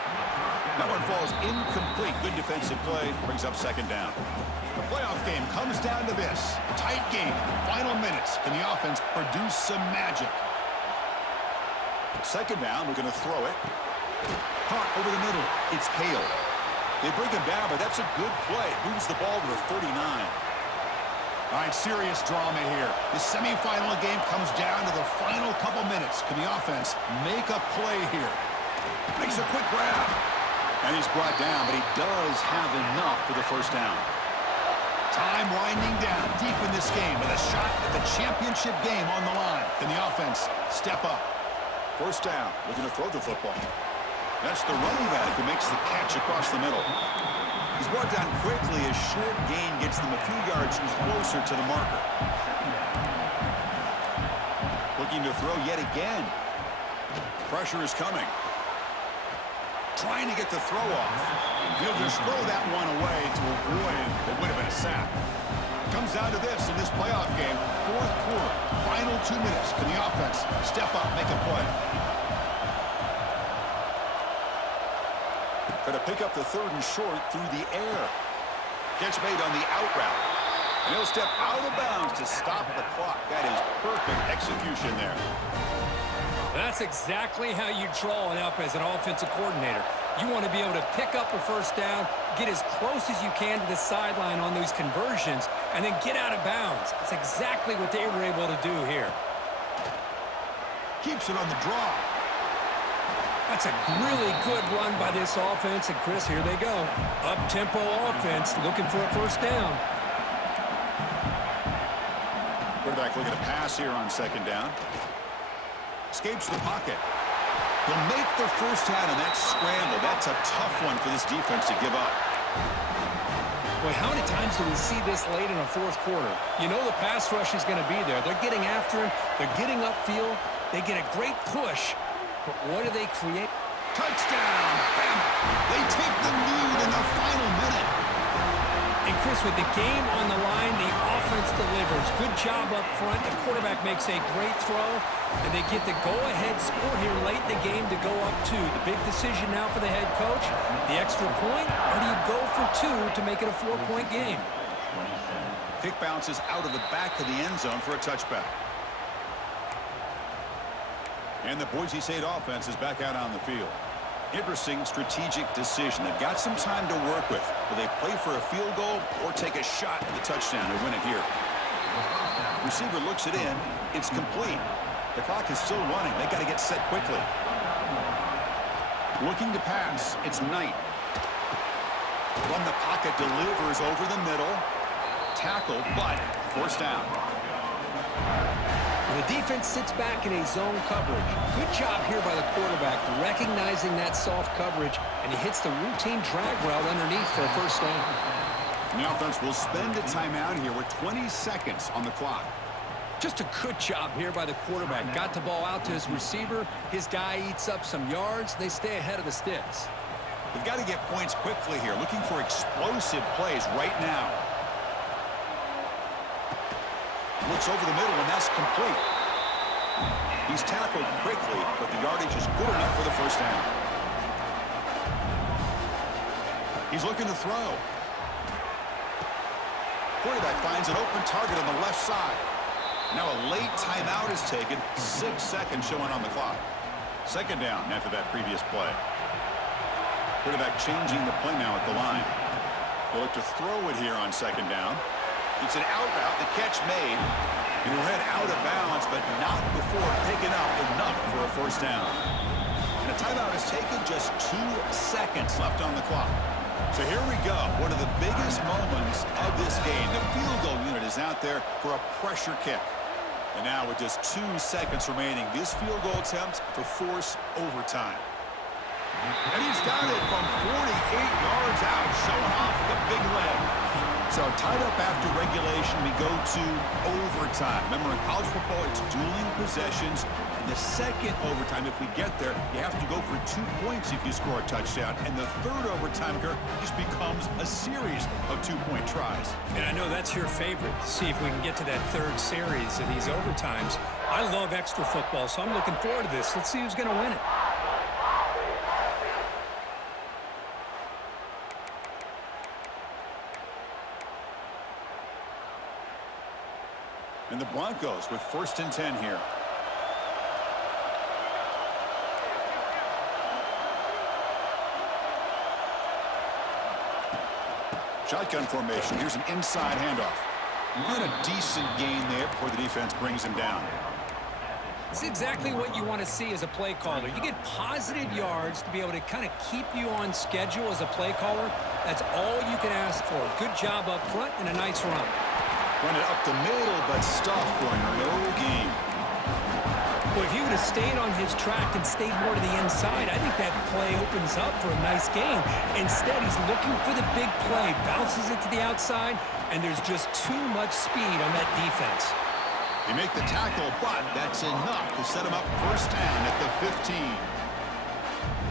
That one falls incomplete. Good defensive play. Brings up second down. The playoff game comes down to this. Tight game. Final minutes. Can the offense produce some magic? Second down. We're going to throw it. Caught over the middle. It's Hale. They bring him down, but that's a good play. Moves the ball to the 39. All right, serious drama here. The semifinal game comes down to the final couple minutes. Can the offense make a play here? Makes a quick grab. And he's brought down, but he does have enough for the first down. Time winding down deep in this game with a shot at the championship game on the line. Can the offense step up? First down, looking to throw the football. That's the running back who makes the catch across the middle. He's brought down quickly as short gain gets them a few yards closer to the marker. Looking to throw yet again. Pressure is coming. Trying to get the throw off. He'll just throw that one away to avoid what would have been a sack. Comes down to this in this playoff game. Fourth quarter, final 2 minutes. Can the offense step up, make a play? Going to pick up the third and short through the air. Catch made on the out route. And he'll step out of bounds to stop the clock. That is perfect execution there. That's exactly how you draw it up as an offensive coordinator. You want to be able to pick up a first down, get as close as you can to the sideline on those conversions, and then get out of bounds. That's exactly what they were able to do here. Keeps it on the draw. That's a really good run by this offense. And, Chris, here they go. Up-tempo offense looking for a first down. Quarterback looking to pass here on second down. Escapes the pocket. He'll make the first down, and that scramble. That's a tough one for this defense to give up. Boy, how many times do we see this late in a fourth quarter? You know the pass rush is going to be there. They're getting after him. They're getting upfield. They get a great push. But what do they create? Touchdown! Bama! They take the lead in the final minute. And, Chris, with the game on the line, the offense delivers. Good job up front. The quarterback makes a great throw, and they get the go-ahead score here late in the game to go up 2. The big decision now for the head coach, the extra point, or do you go for 2 to make it a 4-point game? Kick bounces out of the back of the end zone for a touchback. And the Boise State offense is back out on the field. Interesting strategic decision. They've got some time to work with. Will they play for a field goal or take a shot at the touchdown and win it here? Receiver looks it in. It's complete. The clock is still running. They've got to get set quickly. Looking to pass. It's Knight. From the pocket, delivers over the middle. Tackle, but forced down. The defense sits back in a zone coverage. Good job here by the quarterback recognizing that soft coverage, and he hits the routine drag route underneath for a first down. The offense will spend a timeout here with 20 seconds on the clock. Just a good job here by the quarterback. Got the ball out to his receiver. His guy eats up some yards. They stay ahead of the sticks. They've got to get points quickly here, looking for explosive plays right now. Looks over the middle, and that's complete. He's tackled quickly, but the yardage is good enough for the first down. He's looking to throw. Quarterback finds an open target on the left side. Now a late timeout is taken. 6 seconds showing on the clock. Second down after that previous play. Quarterback changing the play now at the line. They'll look to throw it here on second down. It's an out route. The catch made. He'll head out of bounds, but not before picking up enough for a first down. And a timeout is taken. Just 2 seconds left on the clock. So here we go. One of the biggest moments of this game. The field goal unit is out there for a pressure kick. And now with just 2 seconds remaining, this field goal attempt to force overtime. And he's got it from 48 yards out, showing off the big leg. So tied up after regulation, we go to overtime. Remember, in college football, it's dueling possessions. And the second overtime, if we get there, you have to go for 2 points if you score a touchdown. And the third overtime, Kirk, just becomes a series of 2-point tries. And I know that's your favorite. See if we can get to that third series of these overtimes. I love extra football, so I'm looking forward to this. Let's see who's going to win it. And the Broncos with 1st and 10 here. Shotgun formation. Here's an inside handoff. Not a decent gain there before the defense brings him down. It's exactly what you want to see as a play caller. You get positive yards to be able to kind of keep you on schedule as a play caller. That's all you can ask for. Good job up front and a nice run. Run it up the middle, but stuff for no gain. Well, if he would have stayed on his track and stayed more to the inside, I think that play opens up for a nice gain. Instead, he's looking for the big play, bounces it to the outside, and there's just too much speed on that defense. They make the tackle, but that's enough to set him up first down at the 15.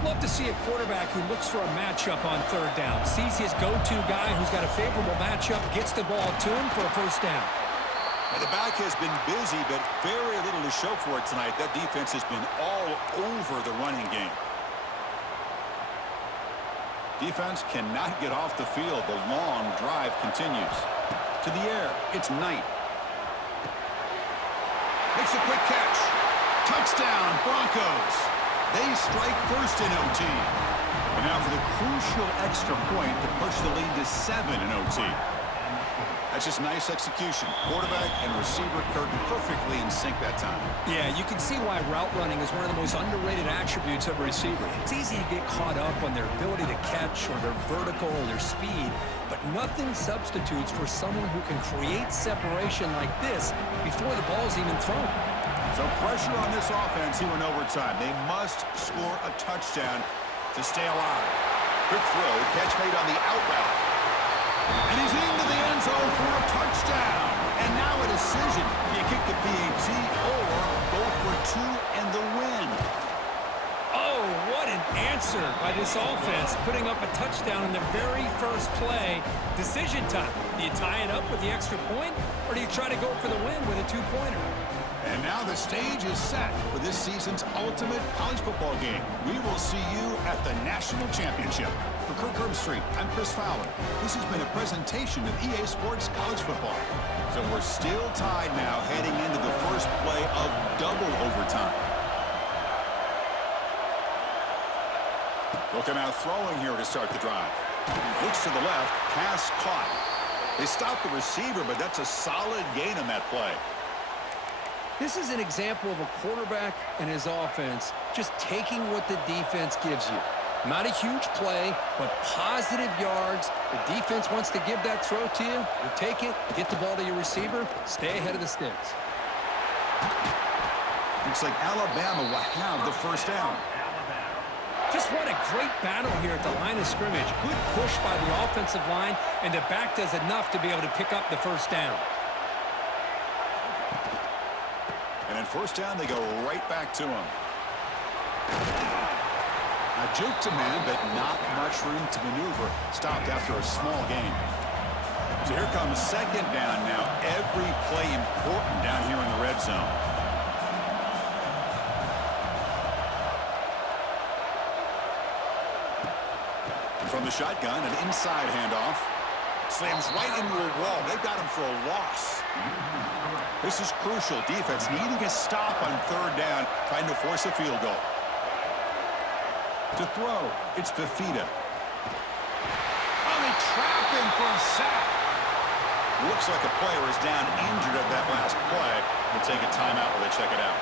Love to see a quarterback who looks for a matchup on third down, sees his go-to guy who's got a favorable matchup, gets the ball to him for a first down. Now, the back has been busy, but very little to show for it tonight. That defense has been all over the running game. Defense cannot get off the field. The long drive continues. To the air, it's Knight. Makes a quick catch. Touchdown, Broncos. They strike first in OT. And now for the crucial extra point to push the lead to 7 in OT. That's just nice execution. Quarterback and receiver Kirk perfectly in sync that time. Yeah, you can see why route running is one of the most underrated attributes of a receiver. It's easy to get caught up on their ability to catch or their vertical or their speed, but nothing substitutes for someone who can create separation like this before the ball's even thrown. So pressure on this offense here in overtime. They must score a touchdown to stay alive. Quick throw, catch made on the out route. And he's into the end zone for a touchdown. And now a decision. Do you kick the PAT or go for 2 and the win? Oh, what an answer by this offense, putting up a touchdown in the very first play. Decision time. Do you tie it up with the extra point, or do you try to go for the win with a 2-pointer? And now the stage is set for this season's ultimate college football game. We will see you at the National Championship. For Kirk Herbstreit, I'm Chris Fowler. This has been a presentation of EA Sports College Football. So we're still tied now heading into the first play of double overtime. Looking out throwing here to start the drive. Looks to the left, pass caught. They stopped the receiver, but that's a solid gain on that play. This is an example of a quarterback and his offense just taking what the defense gives you. Not a huge play, but positive yards. The defense wants to give that throw to you. You take it, get the ball to your receiver, stay ahead of the sticks. Looks like Alabama will have the first down. Just what a great battle here at the line of scrimmage. Good push by the offensive line, and the back does enough to be able to pick up the first down. And in first down, they go right back to him. A juke to man, but not much room to maneuver. Stopped after a small gain. So here comes second down now. Every play important down here in the red zone. From the shotgun, an inside handoff. Slams right into a wall. They've got him for a loss. This is crucial. Defense needing a stop on third down, trying to force a field goal. To throw, it's Fafita. Oh, they trap him for a sack. Looks like a player is down injured at that last play. We'll take a timeout while they check it out.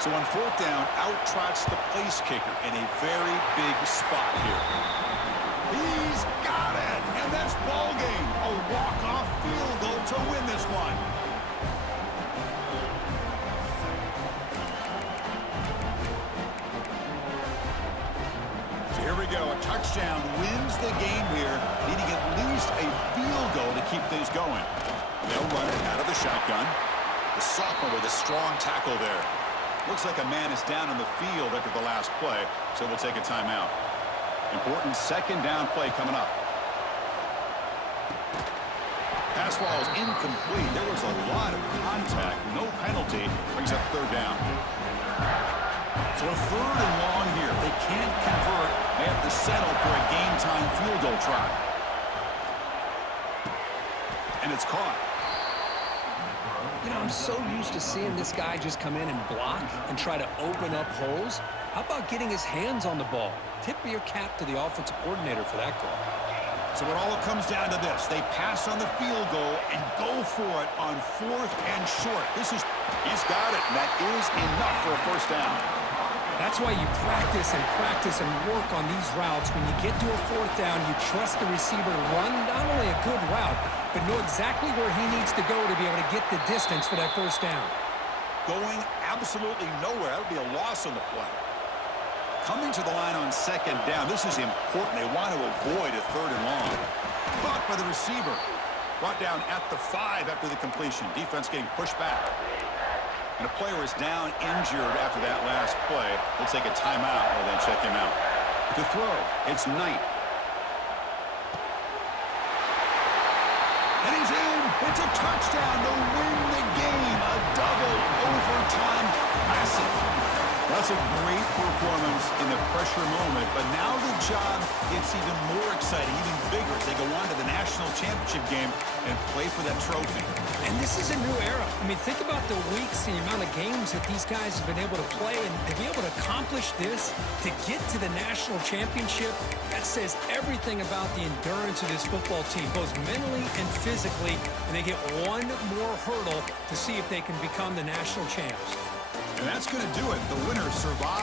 So on fourth down, out trots the place kicker in a very big spot here. He's got it, and that's ball game. A walk-off field goal to win this one. So here we go. A touchdown wins the game here, needing at least a field goal to keep things going. They'll run it out of the shotgun. The sophomore with a strong tackle there. Looks like a man is down on the field after the last play, so we'll take a timeout. Important second down play coming up. Pass ball is incomplete. There was a lot of contact. No penalty. Brings up third down. So a third and long here. They can't convert. They have to settle for a game-time field goal try. And it's caught. You know, I'm so used to seeing this guy just come in and block and try to open up holes. How about getting his hands on the ball? Tip your cap to the offensive coordinator for that call. So it all comes down to this. They pass on the field goal and go for it on fourth and short. He's got it, and that is enough for a first down. That's why you practice and work on these routes. When you get to a fourth down, you trust the receiver to run not only a good route, but know exactly where he needs to go to be able to get the distance for that first down. Going absolutely nowhere. That would be a loss on the play. Coming to the line on second down. This is important. They want to avoid a third and long. Caught by the receiver. Brought down at the 5 after the completion. Defense getting pushed back. And a player is down injured after that last play. We'll take a timeout while they check him out. To throw, it's Knight. And he's in. It's a touchdown to win the game. A double overtime classic. That's a great performance in the pressure moment, but now the job gets even more exciting, even bigger as they go on to the national championship game and play for that trophy. And this is a new era. I mean, think about the weeks, the amount of games that these guys have been able to play, and to be able to accomplish this, to get to the national championship, that says everything about the endurance of this football team, both mentally and physically, and they get one more hurdle to see if they can become the national champs. And that's going to do it. The winner survives.